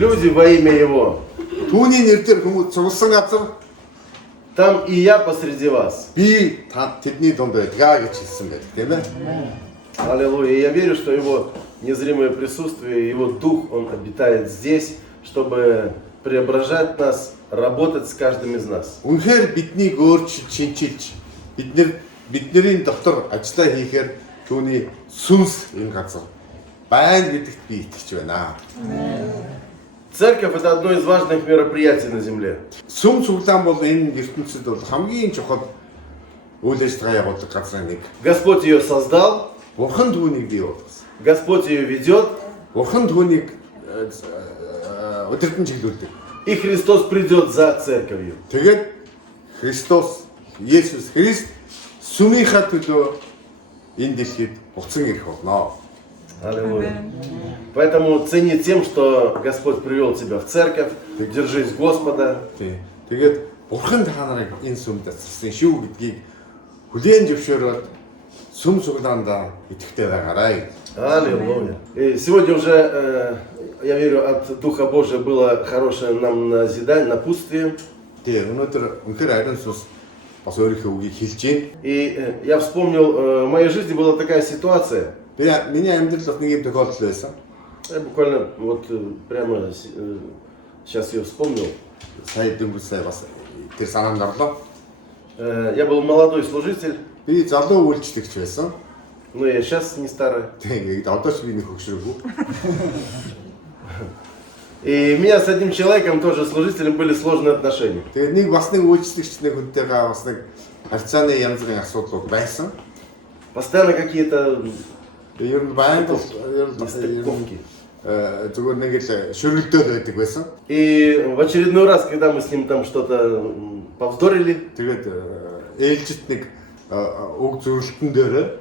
люди во имя Его. Түүний нэрээр хүмүүс цугласан газар Там и я посреди вас. би тэдний дунд байдгаа гэж хэлсэн байдаг, тийм ээ. Аллилуйя. И я верю, что Его незримое присутствие, Его Дух, Он обитает здесь, чтобы преображать нас, работать с каждым из нас. Үнэхээр биднийг өөрчилж, шинчилж, бидний дотор ажиллаа хийхээр түүний сүнс энэ газар байна гэдэгт би итгэж байна. Церковь – это одно из важных мероприятий на земле. Сүм цуглаан бол энэ ертөнцид бол хамгийн чухал үйл ажиллагаа явуулдаг газрын нэг. Господь ее создал, Бурхан түүнийг бий болгосон. Господь ее ведет, Бурхан түүнийг удирдан чиглүүлдэг. и Христос придет за церковью. Тэгээд Христос, Есүс Христ сүмийнхаа төлөө энэ дэлхийд буцан ирэх болно. Аллилуйя. Поэтому цени тем, что Господь привел тебя в церковь, держись Господа. Тэгээд Бурхан та нарыг энэ сүмд зассан шүү гэдгийг хүлээн зөвшөөрөөд сүм цуглаандаа итгэвтэй байгаарай. Аллилуйя. И сегодня уже, я верю, от Духа Божия было хорошее нам назидание, напутствие. Өнөөдөр үнэхээр ариун сүнс бас өөрийнхөө үгийг хэлж байна. И я вспомнил, в моей жизни была такая ситуация. Миний амьдралд бас нэг юм тохиолдол байсан. Я буквально вот прямо сейчас ее вспомнил. Сая дөнгөж бас тэр санаанд орлоо. Я был молодой служитель. Би залуу үйлчлэгч байсан. Ну, я сейчас не старый. Тэгээд одоо ч би нэг хөгшрөөгүй. И у меня с одним человеком, тоже служителем, были сложные отношения. Тэгээд нэг бас нэг үйлчлэгч нэг хүнтэйгээ бас нэг харьцааны янз бүрийн асуудлууд байсан. Постоянно какие-то Ер нь баян бол нестыковки. зүгээр нэг л шөрөлдөөл байдаг байсан. И в очередной раз, когда мы с ним там что-то повздорили, Тэгээд ээлжит нэг уг зөвлөлтөн дээр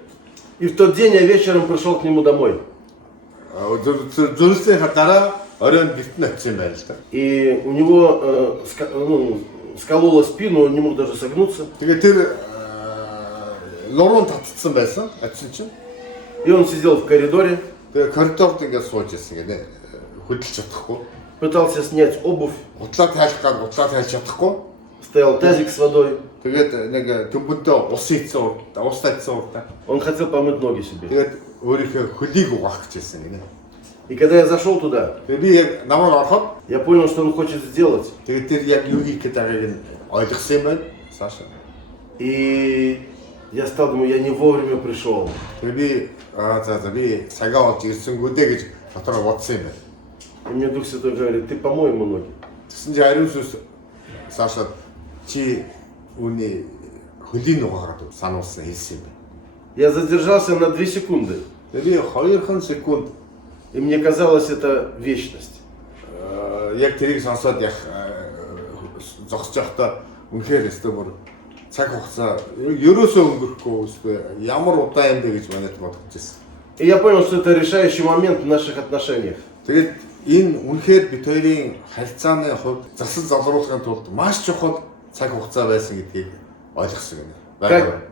и в тот день я вечером пришел к нему домой. зөвлөсний дараа оройн гэрт нь очив юм байна л да. И у него скололо спину, он не мог даже согнуться. Тэгээд тэр луруунд татцсан байсан очив чинь. И он сидел в коридоре, Тэгээд коридорд ингээд сууж ирсэн гэнэ хөдөлж чадахгүй. пытался снять обувь, Утлаа тайлах гад утлаа тайлж чадахгүй. стоял тазик с водой. Тэгээд нэг төмбөндөө ус ийцэн урд, ус тайцсан урд. Он хотел помыть ноги себе. Тэгээд өөрийнхөө хөлийг угаах гэж байсан гэнэ. И когда я зашел туда, Тэгээд би яг намайг ороход я понял, что он хочет сделать. тэгээд тэр яг юу хийх гэж байгааг нь ойлгосон юм байна. Саша. И я стал думать, я не вовремя пришел. Тэгээд би би цагаа олж ирсэнгүү дээ гэж дотроо бодсон юм байна. И мне Дух Святой говорит, ты помой ему ноги. Тэгсэн чинь ариун сүнс Саша чи үүний хөлийн угаагаад сануулсан хэлсэн юм байна. Я задержался на 2 секунды. Тэгээд би 2 секунд И мне казалось, это вечность. яг тэрийг сонсоод яг зогсож байхдаа үнэхээр өстөмөр цаг хугацаа ерөөсөө өнгөрөхгүй үстэй ямар удаан юм бэ гэж манайд бодож байсан. И я понял, что это решающий момент в наших отношениях. Тэгээд энэ үнэхээр бид хоёрын харьцааны хувьд засал залруулахын тулд маш чухал цаг хугацаа байсан гэдгийг ойлгосон юм.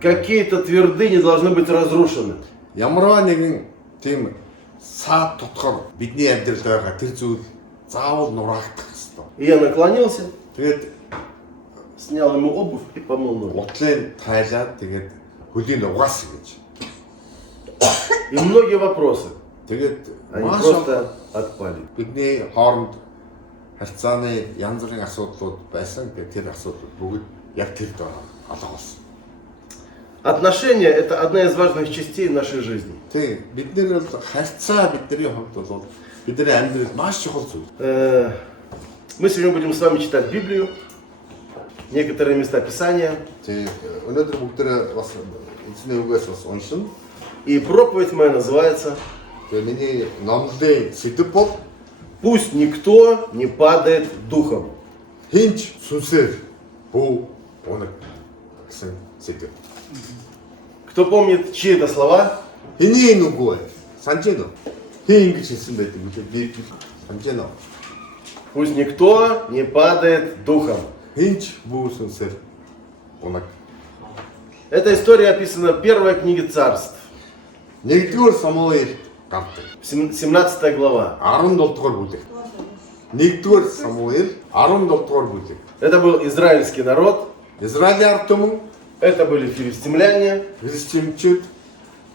Какие-то твердыни должны быть разрушены. Ямарваа нэгэн тийм саад тутахар бидний амьдралд байгаа тэр зүйл заавал нураагдах хэрэгтэй. И я наклонился, Тэгээд снял ему обувь и помыл ноги. утлын тайлаад тэгээд хөлийн угаасан гэж. И многие вопросы, Тэгээд они маш просто отпали. бидний хооронд харьцааны янз бүрийн асуудлууд байсан. Тэгээд тэр асуудлууд бүгд яг тэр дор алга болсон. Отношения – это одна из важных частей нашей жизни. Тийм бид нэр бол харьцаа бидний хувьд бол бидний амьдралд маш чухал зүйл. Мы сегодня будем с вами читать Библию, некоторые места Писания. Тийм өнөөдөр бүгдээ бас эзний үгээс бас уншина. И проповедь моя называется Тэгээд миний номлын сэдэв бол «Пусть никто не падает духом». хинч сүнсээр бүү унаг гэсэн сэдэв. Кто помнит, чьи это слова? Хэний энэ үг вэ? Санаж байна уу? Хин ингэж хэлсэн байдаг үү? Би санаж байна уу? Пусть никто не падает духом. Хинч бүү сүнсээр унаг. Эта история описана в первой книге Царств, Нэгдүгээр Самуэль гардаг. 17 глава. 17 дугаар бүлэг. 1-р Самуэль 17-р бүлэг. Это был израильский народ, Израилийн ард түмэн, это были филистимляне, христианчууд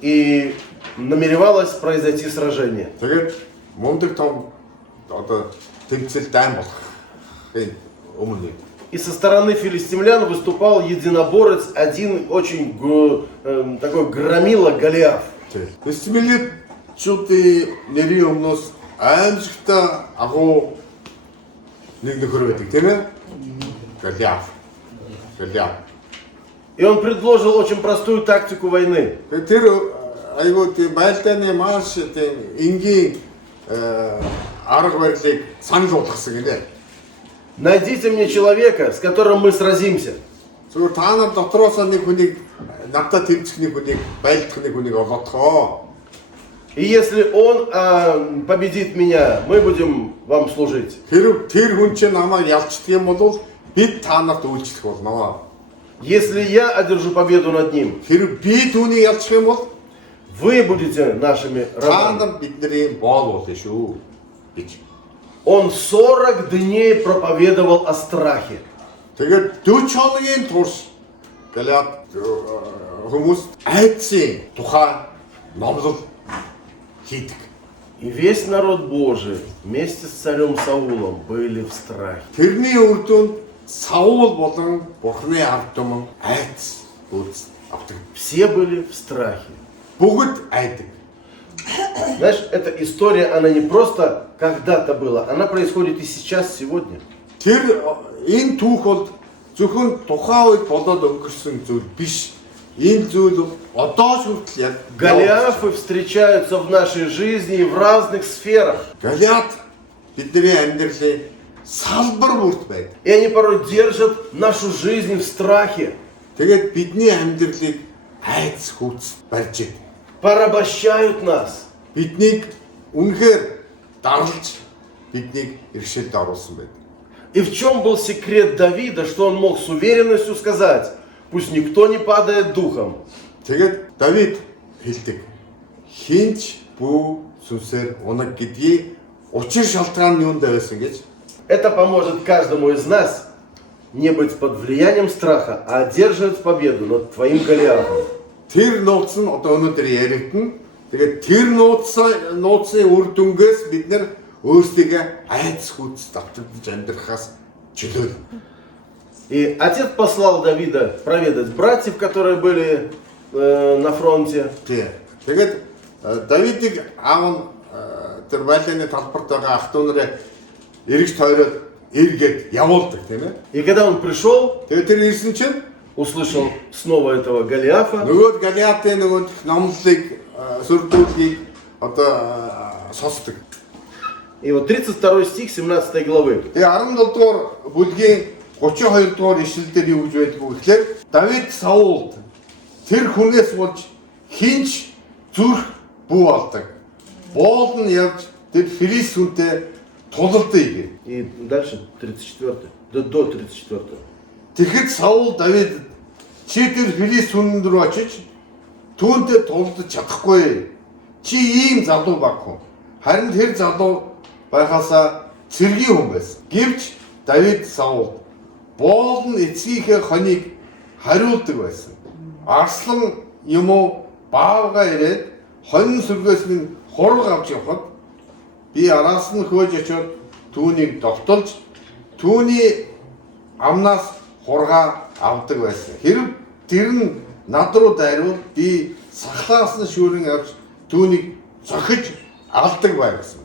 и намеревалось произойти сражение. тэгээд мундаг том одоо тэмцэл дайн болохын өмнө. И со стороны филистимлян выступал единоборец, один очень такой громила Голиаф. Христианчуудын нэрийн өмнөөс аимшигтай агуу нэг нөхөр байдаг тийм ээ? Голиаф. И он предложил очень простую тактику войны. Тэр айгуу тийм байлдааны маш тийм энгийн арга барилыг санал болгосон гинэ. Найдите мне человека, с которым мы сразимся. Зүгээр та нар дотроос нэг хүнийг надад тэмцэх нэг хүнийг байлдах нэг хүнийг олгодгоо. И если он победит меня, мы будем вам служить. Хэрв тэр хүн чинь намайг ялцдаг юм бол бид та нарт үйлчлэх болно. Если я одержу победу над ним, Хэрв би түүнийг ялцах юм бол вы будете нашими та рабами. нар бидний боол болно шүү гэж. Он 40 дней проповедовал о страхе. Тэгээд 40 хоногийн турш Галиад хүмүүс айдсын тухай номлол хийдэг. И весь народ Божий вместе с царем Саулом были в страхе. Тэрний үр дүнд Саул болон Бурхны ард түмэн айдас үүс авдаг. Все были в страхе. Бүгд айдаг. Знаешь, эта история, она не просто когда-то была, она происходит и сейчас, сегодня. Тэр энэ түүх бол зөвхөн тухайн үед болоод өнгөрсөн зүйл биш. Энэ зүйл одоо ч хүртэл яг Голиафы встречаются в нашей жизни и в разных сферах. Галиад бидний амьдралын салбар бүрт байдаг. И они порой держат нашу жизнь в страхе. Тэгээд бидний амьдралыг айдас хүүц барьж идэг. Порабощают нас. Биднийг үнэхээр дарлж биднийг иргэшэлд оруулсан байдаг. И в чем был секрет Давида, что он мог с уверенностью сказать, пусть никто не падает духом. Тэгээд Давид хэлдэг. Хинч бүү сүнсээр унаг гэдгийг учир шалтгаан нь юунд байсан гэж. Это поможет каждому из нас не быть под влиянием страха, а одерживать победу над твоим Голиафом. Тэр нууц нь одоо өнөөдөр яригдана. Тэгээд тэр нууцын үр дүнгээс бид нэр өөрсдийгөө айдас хүүц давтагдж амьдрахаас чөлөөлнө. И отец послал Давида проведать братьев, которые были на фронте. Тэгээд Давидыг аав нь тэр байлааны талбарт байгаа ах トゥ нарыг эргэж тойроод эргээд явуулдаг тийм ээ. И когда он пришел, Тэгээд тэр ирсэн чинь услышал снова этого Голиафа. нөгөө Галиатын нөгөө номлолыг сүрдүүлгийг одоо сонсдог. И вот 32 стих 17 главы. Тэгээ 17 дугаар бүлгийн 32 дугаар ишлэл дээр юу гэж байдг вэ гэхээр Давид Саулд тэр хүнээс болж хинч зүрх бүү алдаг. Боол нь явж тэр Филист хүнтэй тулалдъя. И дальше 34. До 34. Тэгэхэд Саул Давид чи тэр Филист хүн рүү очиж түүнтэй тулалдаж чадахгүй. Чи ийм залуу баг хүн. Харин тэр залуу байхасаа цэргийн хүн байсан. Гэвч Давид Саул боол нь эцгийнхээ хоныг хариулдаг байсан. Арслан юм уу баавга ирээд хонь сүргээс нь хураг авч явхад би араас нь хөөж очиод түүнийг довтолж түүний амнаас хургаа авдаг байсан. Хэрв тэр нь над руу дайрвал би сахлаас нь шүүрэн авч түүнийг зохиж алдаг байсан.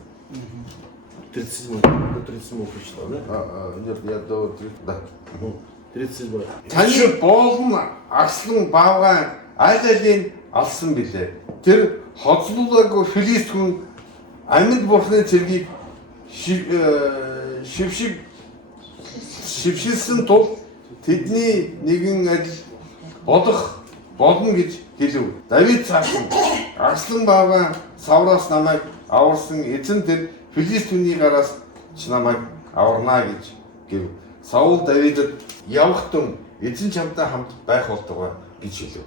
37 прочитал, да? Нет, я до 37. Таны боол нь арслан баавгаан аль алийг алсан билээ. Тэр хоцлуулаагүй Филист хүн амьд бурхны цэргийг шившилсэн тул тэдний нэгэн адил бодох болно гэж хэлв. Давид цаахан арслан баавгаан савраас намайг аварсан эзэн тэр Филист хүний гараас ч намайг аварна гэж гэв. Саул Давидд явах тун эзэн чамтай хамт байх болтугай гэж хэлв.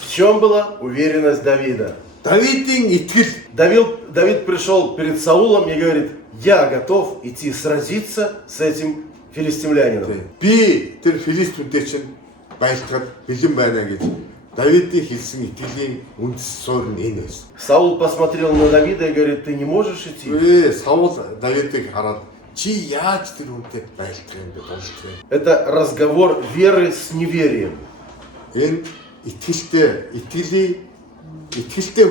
В чем была уверенность Давида? Давидын итгэл Давид пришел перед Саулом и говорит: я готов идти сразиться с этим филистимлянином. Би тэр филистимтэй чинь байлгахад бэлэн байна гэж Давидын хэлсэн итгэлийн үндэс суурь нь энэ байсан. Саул посмотрел на Давида и говорит, ты не можешь идти. Саул Давидыг хараад чи яаж тэр үнтэй байлдах юм бэ болж байна. Это разговор веры с неверием. Энэ итгэлтэй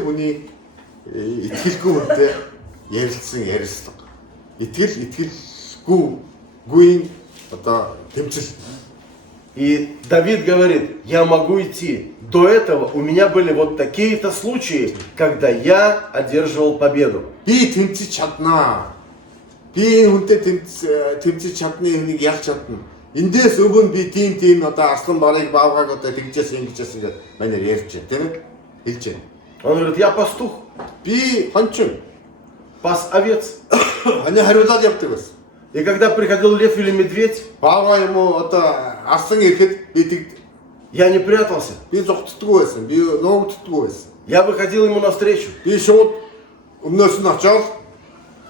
хүний итгэлгүй үнтэй ярилцсан ярилцлага. Итгэлгүйн одоо тэмцэл. И Давид говорит, я могу идти. До этого у меня были вот такие-то случаи, когда я одерживал победу. Би тэмцэж чаднаа. Би хүнтэй тэмцэж чадны хүнийг ялж чадна. Эндээс өмнө би тийм одоо Арслан барыг баавгааг одоо тэгжээс ингэж ингээд манайр ярьж байна, тийм ээ? Хэлж байна. Он говорит, я пастух, Би хончин. пас овец. Они хариулаад явдаг байсан. И когда приходил лев или медведь, Баавгаа юм уу одоо арсан ирэхэд би тэгд я не прятался. би зогтдггүй байсан. Би нуугддггүй байсан. Я выходил ему навстречу. Би шууд өмнөөс нь очоод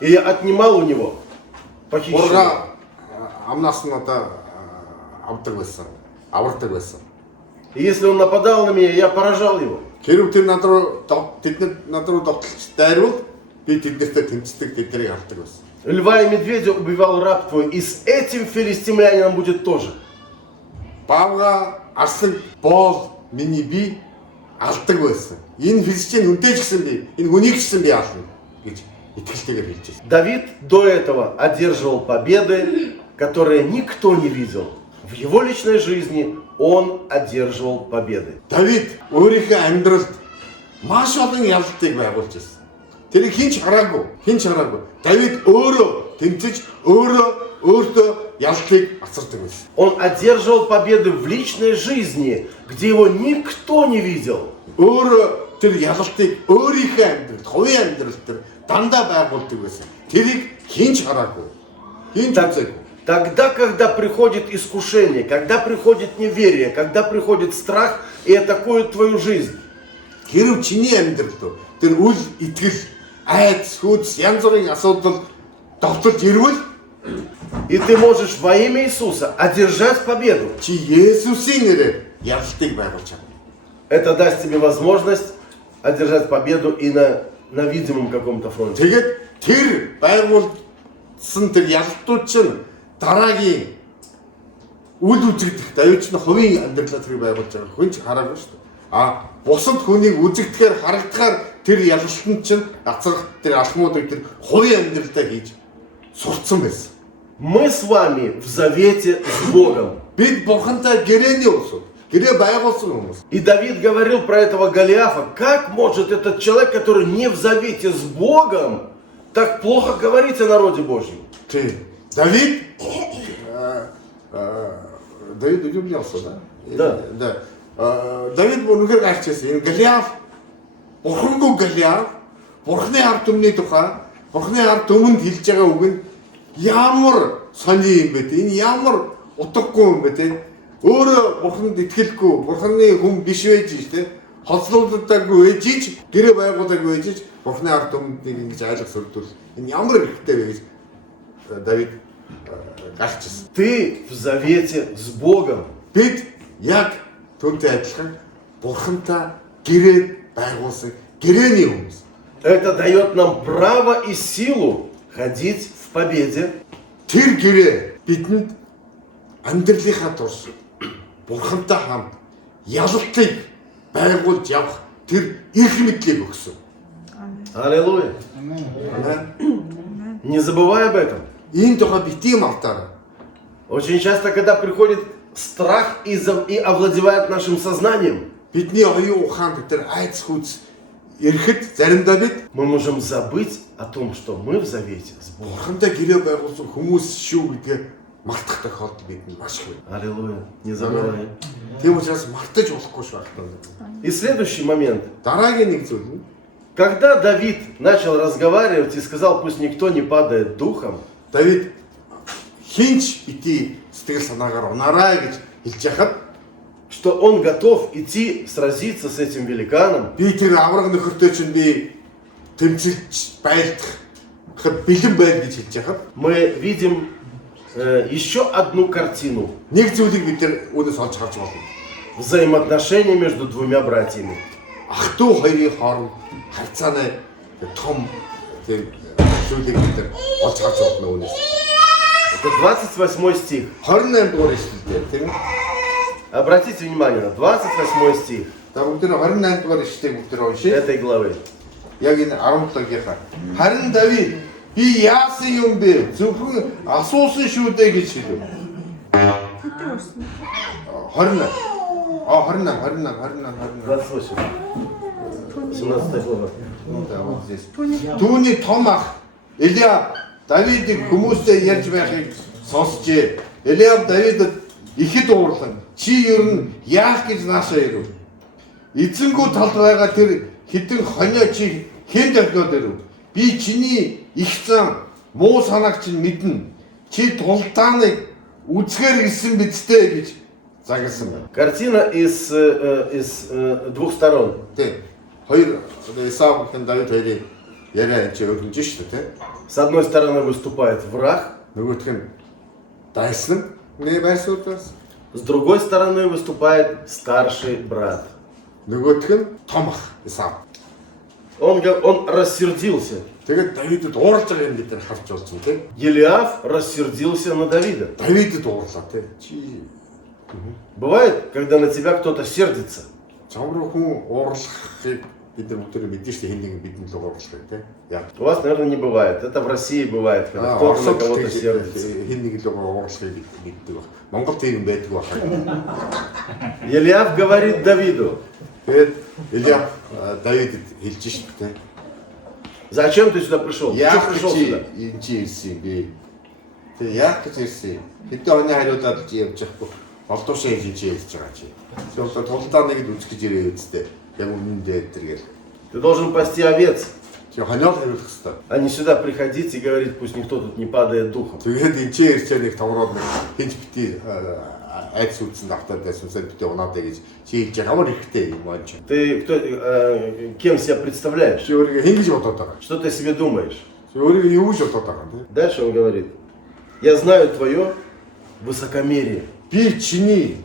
И я отнимал у него похищенное. урга амнаас нь одоо авдаг байсан. Авардаг байсан. И если он нападал на меня, я поражал его. Хэрв тэр над руу довтлож дайрвал би тэднэртэй тэмцдэг тэднийг авдаг байсан. Льва и медведя убивал раб твой, и с этим филистимлянином будет тоже. Баавга арслан боол миний би алдаг байсан. Энэ филистимийн үнтэй ч гэсэн би энэ хүнийг ч гэсэн би ална гэж итгэлтэйгээр хэлж байсан. Давид до этого одерживал победы, которые никто не видел. В его личной жизни он одерживал победы. Давид өөрийнхөө амьдралд маш олон ялалтыг байгуулж байсан. Тэрийг хинч хараагүй. Давид өөрөө тэмцэж өөртөө ялалтыг асардаг байсан. Он одерживал победы в личной жизни, где его никто не видел. Өөрөө тэр ялалтыг өөрийнхөө амьдралд, хувийн амьдралд тэр дандаа байгуулдаг байсан. Тэрийг хинч хараагүй. Хинч үзээгүй. Тогда, когда приходит искушение, когда приходит неверие, когда приходит страх и атакует твою жизнь, Хэрв чиний амьдралд тэр үл итгэл, айц, хүч, янз бүрийн асуудал довтолж ирвэл и ты можешь во имя Иисуса одержать победу, чи Есүсийн нэрээр ялалтыг байгуулж чадна. это даст тебе возможность одержать победу и на видимом каком-то фронте. Тэгээд тэр байгуулсан тэр ялалтууд чинь дараагийн үл үзэгдэх давьч нь хувийн амьдралаа тэр байгуулж байгаа хүн ч хараагүй шүү дээ. Бусад хүнийг үзэгдэхээр харагдахаар тэр ялалтанд чинь гацрах тэр алхмуудыг тэр хувийн амьдралдаа хийж сурцсан байсан. Мы с вами в завете с Богом. Бид бурхантай гэрээний усуд, гэрээ байгуулсан хүмүүс. И Давид говорил про этого Голиафа. Как может этот человек, который не в завете с Богом, так плохо говорить о народе Божьем? Давид удивлялся, да? Да. Давид үнэхээр гайхчихсан. Энэ Голиаф, бурхангүй Голиаф, бурхны ард түмний тухай, бурхны ард түмэнд хэлж байгаа үг нь ямар сони юм бэ те? Энэ ямар утгагүй юм бэ те? Өөрөө бурханд итгэлгүй, бурханы хүн биш байж те? Хоцлуулдаггүй ээжиж, гэрээ байгуулаагүй ээжиж, бурхны ард түмнийг ингэж айлах сүрдүүл. Энэ ямар хэрэгтэй вэ гэж Давид гайхчихсан. Ты в завете с Богом. Бид яг түүнтэй адилхан бурхантай гэрээ байгуулсан гэрээний хүмүүс. Это дает нам право и силу ходить в победе. Тэр гэрээ бидэнд амьдралынхаа турш бурхантай хамт ялалтыг байгуулж явах тэр их мэдлийг өгсөн. Аллилуйя. Не забывай об этом. Энэ тухай бити мартаарай. Очень часто, когда приходит страх и овладевает нашим сознанием, Бидний оюун ухаанд тэр айц хүч ирэхэд заримдаа бид мы можем забыть о том, что мы в завете с Богом. бурхантай гэрээ байгуулсан хүмүүс шүү гэдгээ мартах тохиолдол бидэнд маш их байна. Аллилуйя. Не забывай. Тийм учраас мартаж болохгүй шүү. И следующий момент. Дараагийн нэг зүйл нь Когда Давид начал разговаривать и сказал, пусть никто не падает духом, Давид хинч ити сэтгэл санаагаар унаарай гэж хэлж яхад что он готов идти сразиться с этим великаном, би тэр авраг нөхөртэй чинь би тэмцэлж байлдах бэлэн байна гэж хэлж яхад мы видим еще одну картину нэг зүйлийг бид нар өнөөс олж харж байна. взаимоотношений между двумя братьями. Ах トゥ хоёрын хооронд харьцааны том зүйлийг бид нар олж харж байна өнөөс. Это 28 стих. 28 дугаар ишлэлдэр тийм. Обратите внимание на 28 стих За бүгд нэг 28 дугаар ишлэлийг бүгд нэг уншъя. этой главы. Яг энэ 17-гийнхаа. Харин Давид би яасан юм бэ? Зөвхөн асуусан шүү дээ гэж хэлв. 28. 28. 17 глава. Түүний том ах Элиаб Давидыг хүмүүстэй ярьж байхыг сонсчээ. Элиаб Давидад ихэд уурлан чи ер нь яах гэж наашаа ирэв? Эзэнгүү талд байгаа тэр хідэн хонио чи хэн давлоод ирэв? Би чиний их зам муу санааг чинь мэднэ. Чи тултааныг үзгээр ирсэн бидтэй гэж загсан байна. Картина из двух сторон. Тэ. Хоёр Исаав хэн Давид хоёрын яриа чи өргөж шүү дээ. С одной стороны выступает враг, Нөгөөх нь дайсан нэ байсуудаас. с другой стороны выступает старший брат. Нөгөөх нь том ах Исаав. Он рассердился. Тэгээд Давидд уурж байгаа юм бид нар харж болж байна тийм. Елиаф рассердился на Давида. Давидд уурлаа тийм. Чи Бывает, когда на тебя кто-то сердится. чамруу хүн уурлахыг бид нар бүгд мэдэн шүү дээ хэн нэгэн бидэнд л уурлах тийм. Яг У вас, наверное, не бывает. Это в России бывает, когда кто-то на кого-то сердится. хэн нэг л уурлахыг мэддэг баг. Монгол тийм байдаг баг. Елиаф говорит Давиду: Тэгээд Элиаб Давидд хэлж шүү дээ. зачем ты сюда пришел? Ты что Яах пришел чи сюда? энэ чи ирсэн бэ? Тэг яах гэж ирсэн? Хэдэн оны хариулаад чи явж байхгүй. Олдуушаа хийж ярьж байгаа чи. Тэгэхээр тулдааныг л үзэх гэж ирээ үстэй. Яг үнэндээ тэргээл. Ты должен пасти овец, Чи хониол хариулах хэрэгтэй. а не сюда приходить и говорить, пусть никто тут не падает духом. Тэгээд энэ чи ирчээ нэг тавраад нэг хинж бити айц үтсэн давтаад байсансаа бити унаад гэж чи хийж ямар ихтэй юм аа чи. Ты кем себя представляешь? Чи өөрийгөө хэн гэж бодоод байгаа. Что ты о себе думаешь? Чи өөрийгөө юу гэж бодоод байгаа юм бэ? Дальше он говорит: я знаю твое высокомерие. Би чиний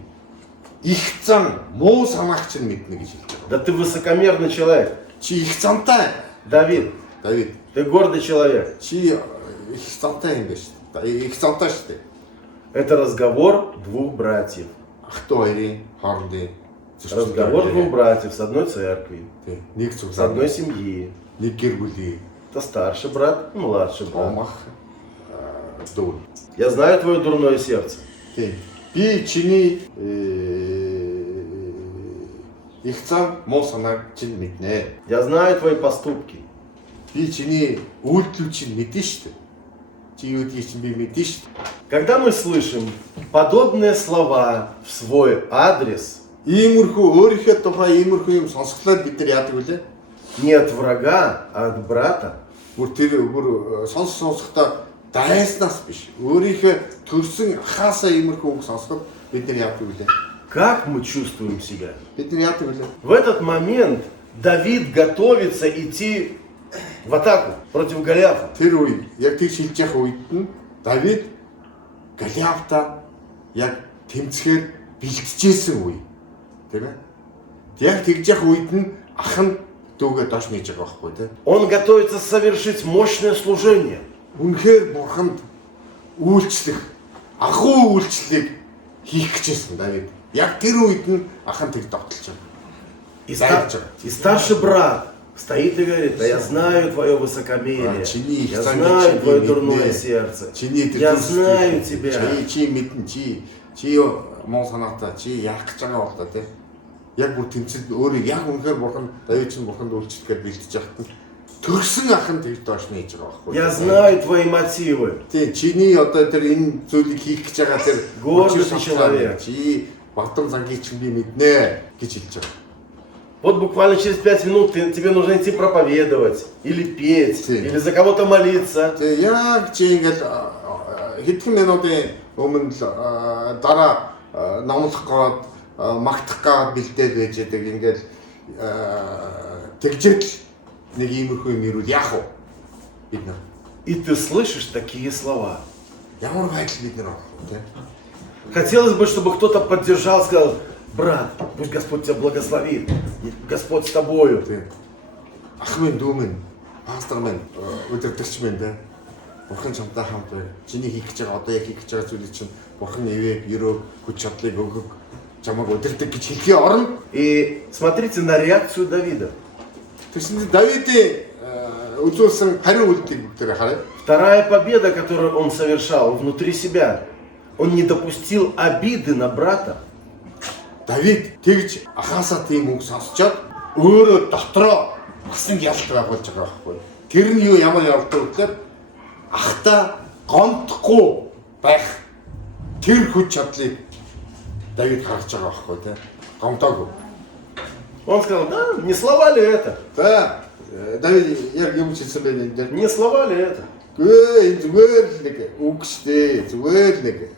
их зам муу санааг чинь мэднэ гэж хэлж байгаа. Да ты высокомерный человек. Чи их замтай. Давид, Давид, ты гордый человек. чи их замтай юм байна шүү дээ. Их замтай шүү дээ. Это разговор двух братьев. Ах トゥ хоёрын хоорондын Разговор двух братьев с одной церкви, Тэг. Нэг с цуглаа. одной семьи. Нэг гэр бүлийн Это старший брат и младший брат. омах дүү. Я знаю твое дурное сердце. Тэг. Би чиний их зам муу санааг чинь мэднэ. Я знаю твои поступки. Би чиний үйлдэл чинь мэдэн шүү дээ. Чи юу гэдгийг чинь би мэдэн шүү дээ. Когда мы слышим подобные слова в свой адрес, Иймэрхүү өөрийнхөө тухай иймэрхүү юм сонсглоод бид нар яадаг вүлээ? не от врага, а от брата, Бүр тэр бүр сонсохдоо дайснаас биш. Өөрийнхөө төрсөн ахаасаа иймэрхүү үг сонсоход бид нар яадаг вүлээ? как мы чувствуем себя? Бид нар яадаг вүлээ? В этот момент Давид готовится идти в атаку против Голиафа. Тэр үе яг тэгж хэлж явах үед нь Давид Голиафта яг тэмцэхээр бэлтжижсэн үе. Тийм ээ? Яг тэгж явах үед нь ах нь дүүгээ доош нээж байгаа байхгүй тийм. Он готовится совершить мощное служение. Үнэхээр бурханд үйлчлэх ахуй үйлчлэлийг хийх гэжсэн Давид. Яг тэр үед нь ах нь тэг тогтолж байгаа. И старший брат стоит и говорит: да я знаю твое высокомерие, я знаю твое дурное сердце, я знаю тебя. Чи мэдэн чи муу санаатай чи яах гэж байгаа бол та тий. Яг бүр тэмцэл өөрөө яг үнэхээр бурхан Давид чинь бурханд үйлчлэхээр бэлтэж яхад төрсөн ах нь тэг доош нээж байгаа байхгүй. Я знаю твои мотивы. Тий чиний одоо тэр энэ зүйлийг хийх гэж байгаа тэр Гордый человек. Чи бадам зангийг чинь би мэднэ гэж хэлж байгаа. Вот буквально через 5 минут тебе нужно идти проповедовать, или петь, или за кого-то молиться. Тэг яг чи ингээл хэдхэн минутын өмнө л дараа номлох гээд магтах гээд бэлдээд байж байгаа ингээл тэгжэл нэг иймэрхүү юм ирүүл яах вэ бид нар И ты слышишь такие слова. Ямар байдал бид нар тийм. Хотелось бы, чтобы кто-то поддержал, сказал: брат, пусть Господь тебя благословит, и Господь с тобою. Тийм. Ах минь дүү минь, пастор минь, өдөртөгч минь тийм. Бурхан чамтай хамт бай. Чиний хийх гэж байгаа одоо яг хийх гэж байгаа зүйлийг чинь Бурхан ивэ, ерөө, хүч чадлыг өгөг. Чамайг өдөртөг гэж хэлхий орно. И смотрите на реакцию Давида. Тэгсэн Давидын үзүүлсэн хариу үйлдэлийг бүгдээр харъя. Вторая победа, которую он совершал внутри себя, он не допустил обиды на брата. Давид тэгж Ахаасаа тийм үг сонсчоод өөрөө дотроо бас нэг ялалт байгуулж байгаа байхгүй. Тэр нь юу ямар ялалт вэ гэхээр ахта гомдохгүй байх тэр хүч чадлыг Давид харж байгаа байхгүй тийм. Гомдоогүй. Он сказал: да, не слова ли это? За Давид яг юм хэлсэн байх энэ дээр. Не слова ли это? Гээ энэ зүгээр л нэг үг штэ. Зүгээр л нэг.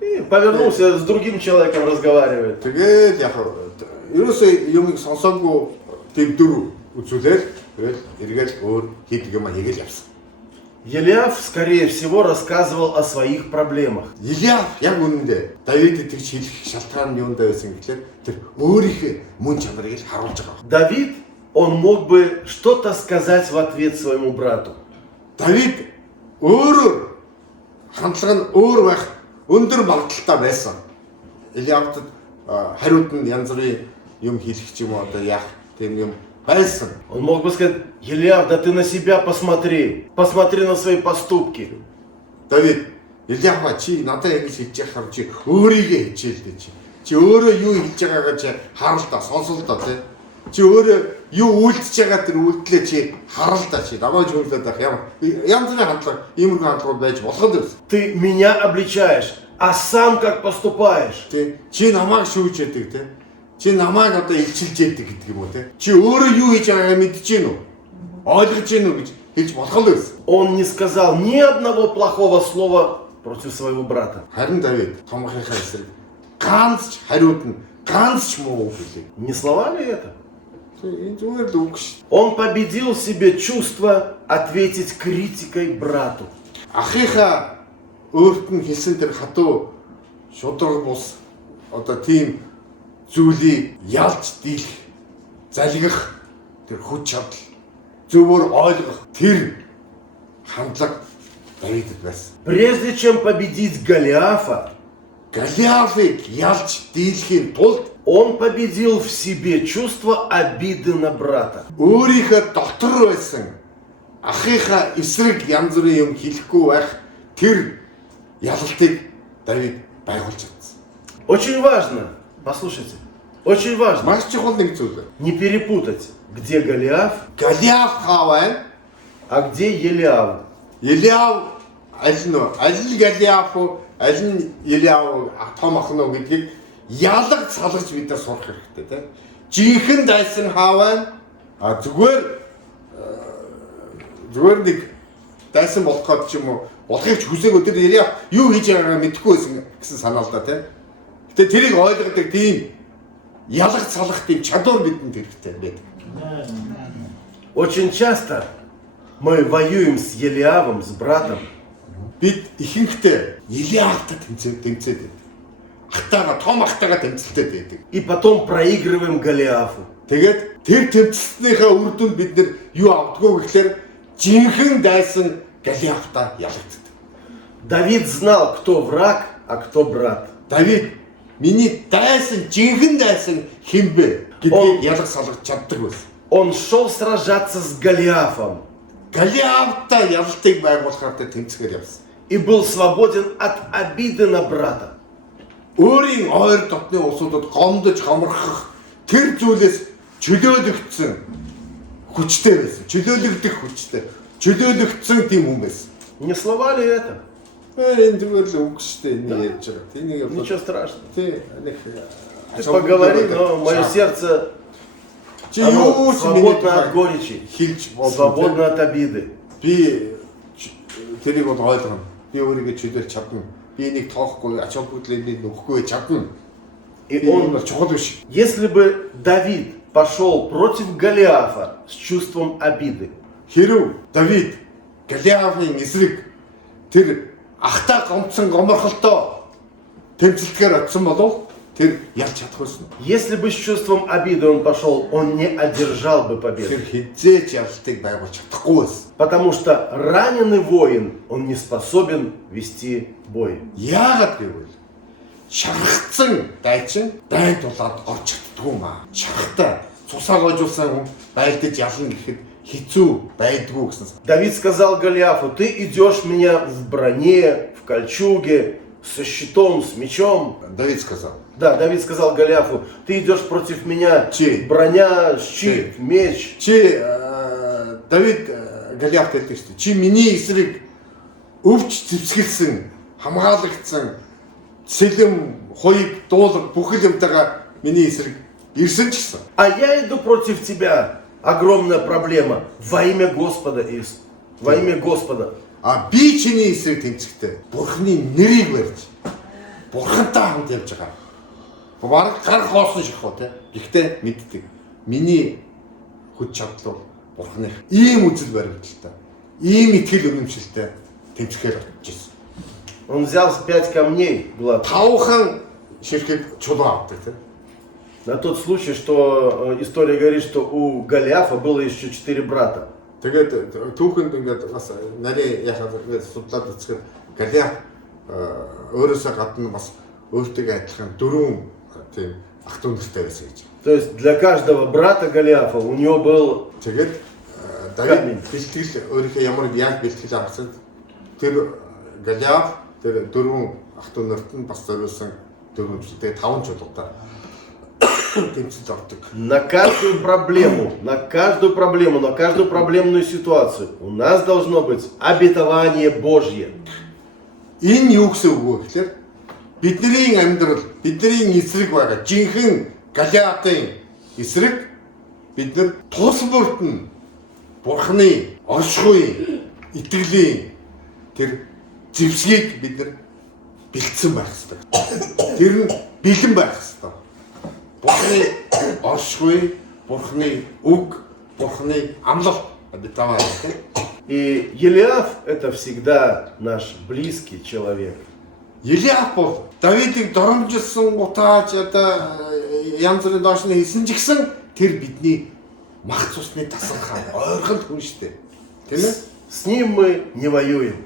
И повернулся, с другим человеком разговаривает. Тэгээд яг ерөөсөө юмыг сонсоогүй тийм дүр үзүүлээл тэгээд эргээл өөр хийдэг юм хийгээл явсан. Елиаф, скорее всего, рассказывал о своих проблемах. Илиаф яг үнэндээ Давид тэгж хэлэх шалтгаан нь юунд байсан гэхлээр тэр өөрийнхөө мөн чанарыг л харуулж байгаа. Давид, он мог бы что-то сказать в ответ своему брату. Давид өөрөөр хандлага нь өөр байх өндөр магадaltaй байсан. Илиафд хариуд нь янз бүрийн юм хэлэх ч юм уу одоо яах тийм юм байсан. Он мог бы сказать: Елиаф, да ты на себя посмотри, посмотри на свои поступки. Давид Илиафа чи надад яг гэж хэлж яхаар чи өөрийгөө хичээл дээ чи. Чи өөрөө юу хэлж байгаагаа чи харал та сонсол та тий. Чи өөрөө юу үйлдэж байгаа тэр үйлдэлээ чи харал та чи. Намайг зөвлөд байх ямар янз бүрийн хандлага иймэрхүү хандлага байж болох юм. Ты меня обличаешь, а сам как поступаешь? Тий. Чи намайг шүүж яадаг тий. Чи намайг одоо илчилж яадаг гэдэг юм уу тий. Чи өөрөө юу хийж байгаагаа мэдэж гин үү? Ойлгож гин үү гэж хэлж болох юм. Он не сказал ни одного плохого слова против своего брата. Харин Давид томхийнхаа эсрэг ганц ч хариуд нь ганц ч муу үг хэлээ. Не слова ли это? Энэ зүгээр л үг шүү. Он победил в себе чувство ответить критикой брату. Ахыхаа өөрт нь хэлсэн тэр хатуу шудраг бус одоо тийм зүйлийг ялж дийлэх, залгих тэр хүч чадал зөвөр ойлгох тэр хандлага Давидд байсан. Прежде чем победить Голиафа, Голиафыг ялж дийлэхийн тулд он победил в себе чувство обиды на брата. өөрийнхөө дотор байсан ахыхаа эсрэг янз бүрийн юм хэлэхгүй байх тэр ялалтыг Давид байгуулж чадсан. Очень важно, послушайте, очень важно Маш чухал нэг зүйл. не перепутать, где Голиаф, Голиаф хааваа а где Елиав. Илиав аль нь Голиаф аль нь Илиав том ах нь гэдгийг ялгаж салгаж бид нар сурах хэрэгтэй тийм. Жинхэнэ дайсан хааваа зүгээр нэг дайсан болох гээд ч юм уу болохыг ч хүсээгүй тэр Илиав юу хийж байгаагаа мэдэхгүй байсан гэсэн санаа л да тийм. Гэтэ тэрийг ойлгодог тийм ялгаж салгах тийм чадвар бидэнд хэрэгтэй байдаг. Очень часто мы воюем с Елиавом, с братом, Бид ихэнхдээ Илиавтай тэмцээд байдаг. Ахтайгаа том ахтайгаа тэмцэлтэй байдаг. и потом проигрываем Голиафу. Тэгээд тэр тэмцэлтнийхээ үр дүнд бид нар юу авдггүй гэхээр жинхэнэ дайсан Голиафтай ялагддаг. Давид знал, кто враг, а кто брат. Давид миний дайсан жинхэнэ дайсан хинбэ гэдгийг ялгаж салгаж чаддаг байсан. Он шел сражаться с Голиафом Голиафтай ялалтыг байгуулахаар тэмцэхээр явсан. и был свободен от обиды на брата. Өөрийн ойр дотны усуудад гомдож гомрох тэр зүйлээс чөлөөлөгдсөн хүчтэй байсан. Чөлөөлөгдөх хүчтэй. Чөлөөлөгдсөн тийм хүн байсан. Не слова ли это? Энэ зүгээр л үг шүү дээ энэ ярьж байгаа. Тэнийг Ничего страшного. Тий нэг Ты поговори, но мое сердце оно свободно от горечи, хэлж свободно от обиды. Би тэрийг бол ойлгоно. Би өөрийгөө чөлөөлж чадна. Би энийг тоохгүй, ач холбогдлыг нөхгүй чадна. И Он он, чухал биш. если бы Давид пошел против Голиафа с чувством обиды, Хэрв Давид Голиафын эсрэг тэр ахтаа гомцсон гоморхолтой тэмцэлтгээр очсон болов тэр ялж чадах байсан. Если бы с чувством обиды он пошел, он не одержал бы Тэр победы. хизээч ялтыг байгуулж чадахгүй байсан. Потому что раненый воин, он не способен вести бой. Яагаад гэвэл шархацсан дайчин дайн тулаад орч чаддгүй маа. Шархтаа цусаа гоожуулсан хүн байлдаж ялна гэхэд хэцүү байдгүй гэсэн. Давид сказал Голиафу: ты идешь меня в броне, в кольчуге, со щитом, с мечом. Давид сказал. Да, Давид сказал Голиафу: ты идешь против меня, Чи. броня, щит, меч. Чи Давид Голиаф гэдэг шүү дээ. Чи миний эсрэг өвч зэвсгэлсэн, хамгаалагдсан сэлэм, хоёг, дуулаг бүхэл юмтайгаа миний эсрэг ирсэн ч гэсэн. А я иду против тебя. Огромная проблема. Во имя Господа Иисуса. Во имя Господа. А би чиний эсрэг тэмцэхдээ Бурхны нэрийг барьж Бурхантай хамт явж байгаа. Бараг гар хоосон шахуу те. Гэхдээ мэддэг. Миний хүч чадлуу Бурхны ийм үзэл баримталтай, ийм итгэл үнэмшилтэй тэмцэхээр очиж ирсэн. Он взял 5 камней, Влад, Тавхан ширхэг чулуу авдаг те. на тот случай, что история говорит, что у Голиафа было еще 4 брата. Тэгээд түүхэнд ингээд бас нарийн яхаад ингээд судлаад үзэхэд Голиаф өөрөөсөө гадна бас өөртөө адилхан 4 тийм ах дүү нэртэй байсан гэж. То есть для каждого брата Голиафа у него был... Тэгээд Давид бэлтгэл өөрийнхөө ямар яг бэлтгэл авсан тэр Голиаф тэр 4 ах дүү нарт нь бас зориулсан 4 тэгээд 5 чулуутай тэмцэлд ордог. На каждую проблему, на каждую проблемную ситуацию у нас должно быть обетование Божье. Энэ юу гэсэн үг вэ гэхээр бидний амьдрал, бидний эсрэг байгаа жинхэнэ Голиафын эсрэг бид нар тус бүртэн Бурхны оршихуйн итгэлийн тэр зэвсгийг бид нар бэлдсэн байх хэрэгтэй. Тэр нь бэлэн байх хэрэгтэй. Бурхны оршихуй, Бурхны үг, Бурхны амлалт обетование. И Елиаф это всегда наш близкий человек. Елиаф бол Давидыг доромжилсан утаач одоо янз бүрийн доошны хийсэн ч гэсэн тэр бидний мах цусны тасархаа ойрхон хүн штэ. Тийм ээ? С ним мы не воюем.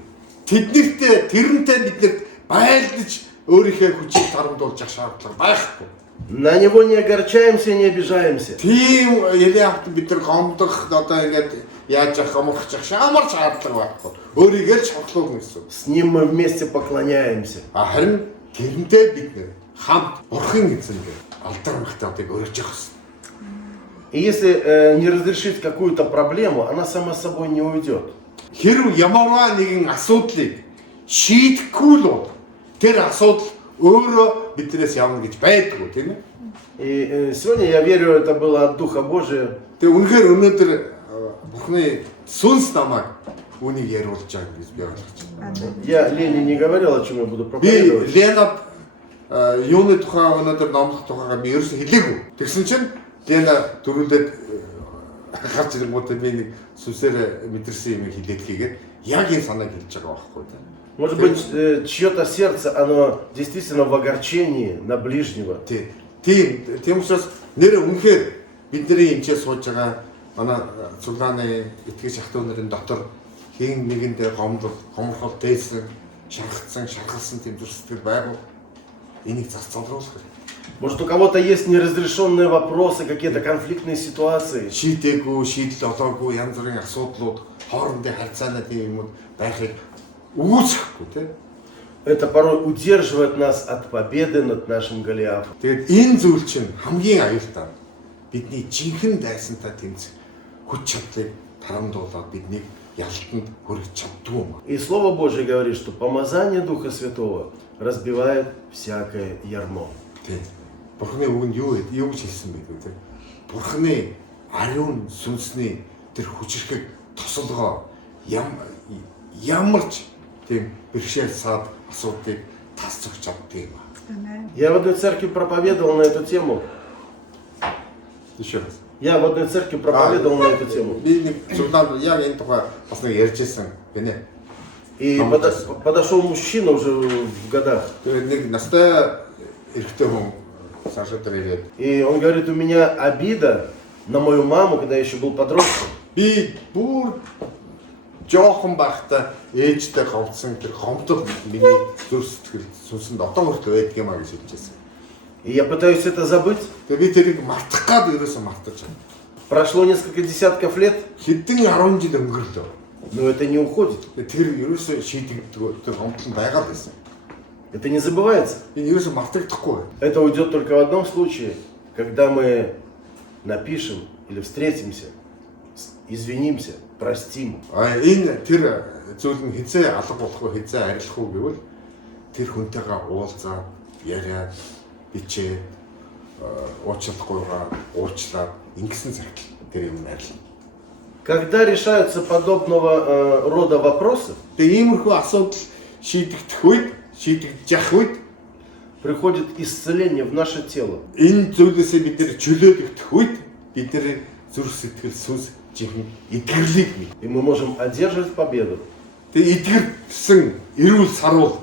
Тэднэртэй тэрнтэй биднэрт байлдаж өөрийнхөө хүчийг тарамдуулж явах шаардлага байхгүй. На него не огорчаемся, не обижаемся. Тийм Елиафт бид нар гомдох одоо ингээд яаж явах гоморч ямар шаардлага байхгүй. Өөрийгөө л шавхлуулна гэсэн. С ним мы вместе поклоняемся. Харин тэрнтэй бид нэр хамт Бурхан эзэнгээ алдар махтаадыг өргөж явах гэсэн. И если не разрешить какую-то проблему, она сама собой не уйдет. Хэрв ямарваа нэгэн асуудлыг шийдэхгүй л бол тэр асуудал өөрөө биднээс явна гэж байдгүй тийм ээ. И сегодня я верю, это было от Духа Божия. Тэгээ үнэхээр өнөөдөр Бурхны сүнс намайг үнийг яриулж байгаа гэж би ойлгож байна. Я Лене не говорил, о чем я буду Би проповедовать. Ленад юуны тухай өнөөдөр номлох тухайгаа би ерөөсөө хэлээгүй. Тэгсэн чинь Лена дөрүүлээд гарч ирэнгүүтээ би нэг сүнсээр мэдэрсэн юм хэлээд хийгээд яг энэ санааг хэлж байгаа байхгүй тийм. Может быть, чье-то сердце, оно действительно в огорчении на ближнего. Тийм учраас нэр үнэхээр бидний энэ ч сууж байгаа манай цуглааны итгэж ах トゥ нарын дотор хийн нэгэндээ гоморхол дээсэн шархалсан тийм зүрстгэл байгуу энийг зарцуулах хэрэгтэй. Может, у кого-то есть неразрешенные вопросы, какие-то конфликтные ситуации. Шийдээгүй, шийдэл олоогүй янз бүрийн асуудлууд хоорондын харьцааны тийм юмуд байхыг үүсэхгүй тийм. Это порой удерживает нас от победы над нашим Голиафом. Тэгээд энэ зүйл чинь хамгийн аюултай. Бидний жинхэнэ дайсантай тэмцэх хүч чадлыг тарамдуулаад биднийг ялтанд хүргэж чаддгүй юм. И Слово Божье говорит, что помазание Духа Святого разбивает всякое ярмо. Тийм. Бурхны үгэнд юу гэж хэлсэн бэ гэдэг. Бурхны ариун сүнсний тэр хүчрхэг тосолгоо ямарч тийм бэрхшээл саад асуудыг тасцах чаддсан юм. Я в одной церкви проповедовал на эту тему. Еще раз. Я в одной церкви проповедовал на эту тему. Би нэг зурдаа яг энэ тухай бас нэг ярьж ирсэн гинэ. И подошел мужчина уже в годах. Тэгээд нэг настай эрэгтэй хүн цаашаа ирээд И он говорит, у меня обида на мою маму, когда я еще был подростком. би бүр жоохон байхдаа ээжтэй говцсон тэр гомдол миний зүрх сэтгэл сүнсэнд одоо хүртэл байдаг юм а гэж хэлжсэн. И я пытаюсь это забыть. Тэгээд би тэрийг мартах гад ерөөсөө мартаж байна. Прошло несколько десятков лет, Хэдэн 10 жил өнгөрлөө. но это не уходит. Тэр ерөөсөө шийдэгдэх тэр гомдол байгаад байсан. Это не забывается. Энэ ерөөсөө мартагдахгүй. Это уйдет только в одном случае, когда мы напишем или встретимся, извинимся, простим. Энэ тэр зүйл нь хизээ алга болох уу, хизээ арилах уу гэвэл тэр хүнтэйгээ уулзаад, яриад, бичээд, уучлахгүйгаа уучлаад ингэсэн цагт тэр юм арилна. Когда решаются подобного рода вопросы, Тэгээ иймэрхүү асуудал шийдэгдэх үед, шийдэгдэж явах үед приходит исцеление в наше тело. энэ зүйлээсээ бид нэр чөлөөлөгдөх үед бидний зүрх сэтгэл сүнс чихэн эдгэрлийг бий. И мы можем одерживать победу. Тэгээ эдгэрсэн эрүүл сарвал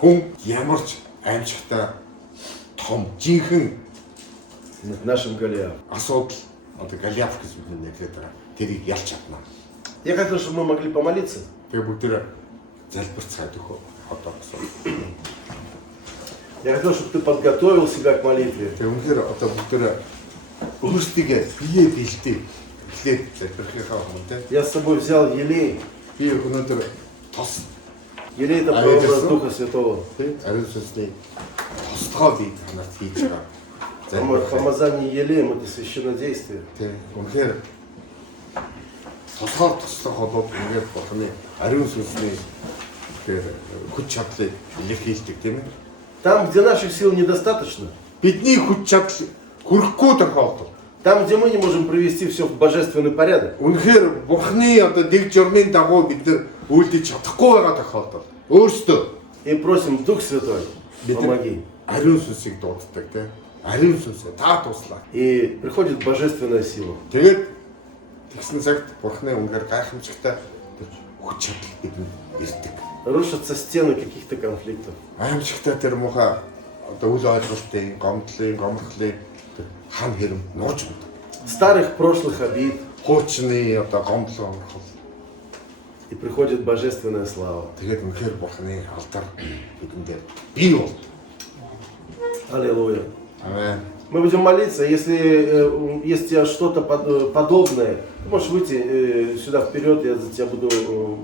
хүн ямарч аимшигтай том жинхэнэ Над нашим Голиафом. асуудал одоо Голиаф гэж бид нэрлэдэг байгаа. Тэрийг ялч чадна. Я хотел, чтобы мы могли помолиться. Тэгээ бүгдээ залбирцгаад өгөө. Одоо асуу. Я хотел, чтобы ты подготовил себя к молитве. Тэгээ үнэхээр одоо бүгдээ өөрсдийгөө бие бэлдээ. Эхлээд залбирхийнхаа өмнө Я с собой взял елей. би өнөөдөр тос Елей это А прообраз это что? Духа Святого. ариун сүнсний тосгоо би танарт хийж байгаа. Залбирх. Помазание елеем это священнодействие. Тэг. Үнэхээр тосгоор туслах холбоо ингээд бурхны ариун сүнсний тэр хүч чадлыг илэрхийлдэг тийм ээ. Там, где наших сил недостаточно, Бидний хүч чадал хүрэхгүй тохиолдол. там, где мы не можем привести все в божественный порядок, Үнэхээр бурхны одоо дэг журмын дагуу бид нар үйлдэж чадахгүй байгаа тохиолдол. Өөрсдөө и просим Дух Святой, помоги. ариун сүнсийг дууддаг тийм. Ариун сүнсээ та туслаа. И приходит божественная сила. Тэгээд тэгсэн цагт бурхны үнэхээр гайхамшигтай тэр хүч чадал бидэнд ирдэг. Рушатся стены каких-то конфликтов. Аимшигтай тэр муха одоо үл ойлголтын, гомдлын, гомдохлын тэр хан хэрэм нууж өгдөг. Старых прошлых обид. Хуучны одоо гомдол гомдол. И приходит божественная слава. Тэгээд үнэхээр бурхны алдар бидэндээ бий бол. Аллилуйя. Амен. Мы будем молиться, если есть у тебя что-то подобное, ты можешь выйти сюда вперед, я за тебя буду,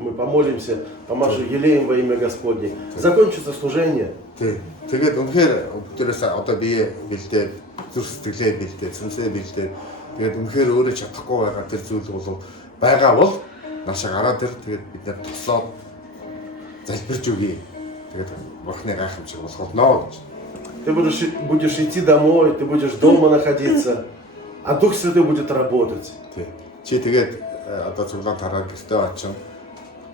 мы помолимся, помашу елеем во имя Господне. Закончится служение. Тэгээд үнэхээр өдөрөөс одоо бие бэлдээ, зүрх сэтгэлээ бэлдээ, сүнсээ бэлдээ. Тэгээд үнэхээр өөрөө чадахгүй байгаа тэр зүйл бол байгаа бол наашаа гараад ир тэгээд бид нар тослоод залбирж өгье. Тэгээд бурхны гайхамшиг болохно гэж. Ты будешь идти домой, ты будешь дома находиться, а Дух Святой будет работать. Чи тэгээд одоо цуглаан тараад гэртээ очино.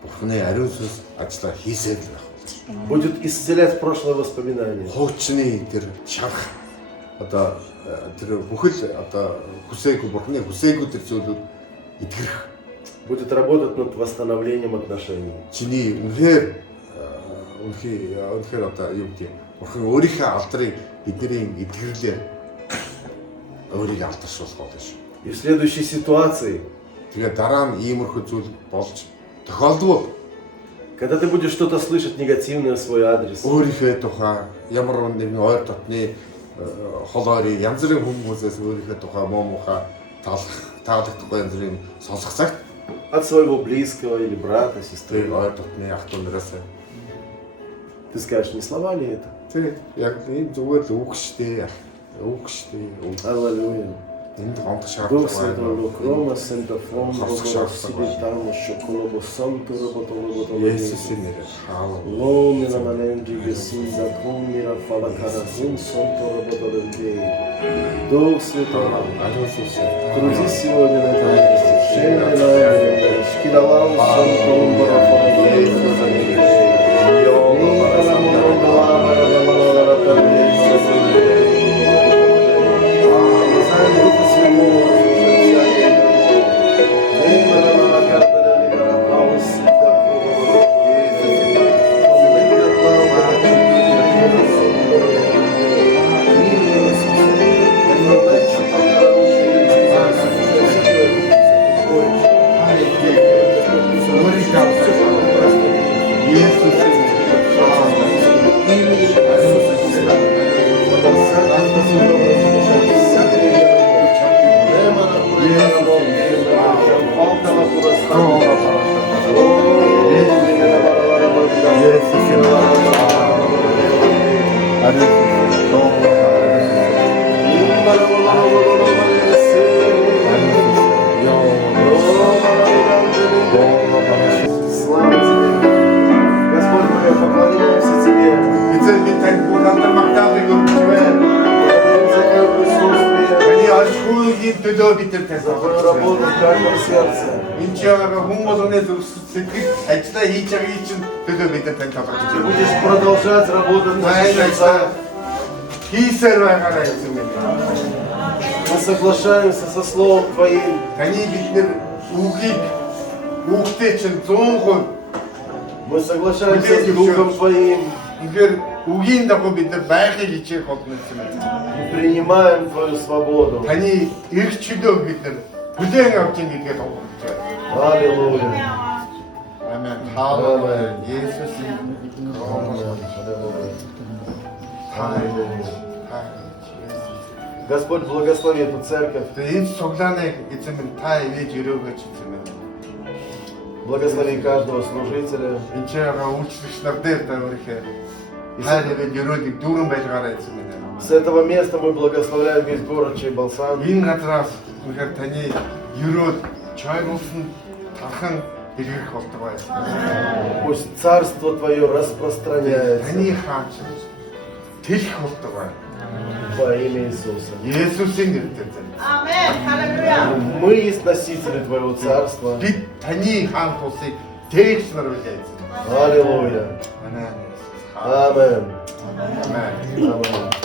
Бурхны ариун сүнс ажиллаа хийсээр л байх. Будет исцелять прошлое воспоминание. Хуучны тэр шарах одоо тэр бүхэл одоо хүсээгүй бурхны хүсээгүй тэр зүйлүүд эдгэрэх. Будет работать над восстановлением отношений. Чиний үнэхээр одоо юу гэдэг бурхан өөрийнхөө алдрыг бидний эдгэрлээ өөрийг алдаршуулах болно шүү. И в следующей ситуации, Тэгээ дараа нь иймэрхүү зүйл болж тохиолдвол когда ты будешь что-то слышать негативное в свой адрес, өөрийнхөө тухай ямар нэгэн ойр дотны хол ойрын янз бүрийн хүмүүсээс өөрийнхөө тухай муу мухай таалагдахгүй янз бүрийн сонсох цагт от своего близкого или брата, тэр сестры, ойр дотны ах дүү нараас ты скажешь, не слова ли это? тэр яг ийм зүгээр л үг штэ үг. Аллилуйя. Энд гомдох Дух шаардлага Святой, Крома, Сентофон, Сибитам, Шоколобо, Санто, Есүсийн нэрээр хаалаа. Ломина Маленди, Гесин, Закон, Мира, Фалакаразин, Санто, Роботолевгей. Дух Святой, Ариун сүнсээ трудись сегодня на этом месте. Шейна, Шкидалам, Санто, Роботолевгей. Слава тебе. Господь, мы поклоняемся тебе. І це вітань Бога мактати горчве. Благодарим за твое присутствие, Мені аж хуй підобіти те за твою работу в каждом сердце. 인치아가 홍보선에서 애치다 이차가 이친 그도 밑에 Ты 펜타바지 будешь продолжать работать в наших сердцах. 기세로가 있습니다. Мы соглашаемся со Словом Твоим. 아니 빛을 우기 우기대ችን 좋은 Мы соглашаемся с Духом Твоим. 이걸 우긴다고 믿는 말을 이치 겁냈습니다. Мы принимаем Твою свободу. 아니 일치도 믿는 부정학적인 게 더. Аллилуйя. 아멘. 하나님 예수님 Господь, благослови эту церковь. 이 속단에 있으면 다 이리 지르고 있으면 Благослови каждого служителя. 인체가 우치스럽다 이렇게 하늘의 여러분 두른 배가 있습니다. С этого места мы благословляем весь город Чайбалсан. 인 같으라 우리가 다니 유로 자유로운 다한 일을 거두고 있습니다. Пусть Царство Твое распространяется 다니 하츠 될 거두고 во имя Иисуса. 예수 생일 때 아멘. 할렐루야. Мы есть носители Твоего Царства. 빛 다니 한 곳에 대신으로 되어 있습니다. Аллилуйя. 하나님. Аминь. 아멘. Аминь.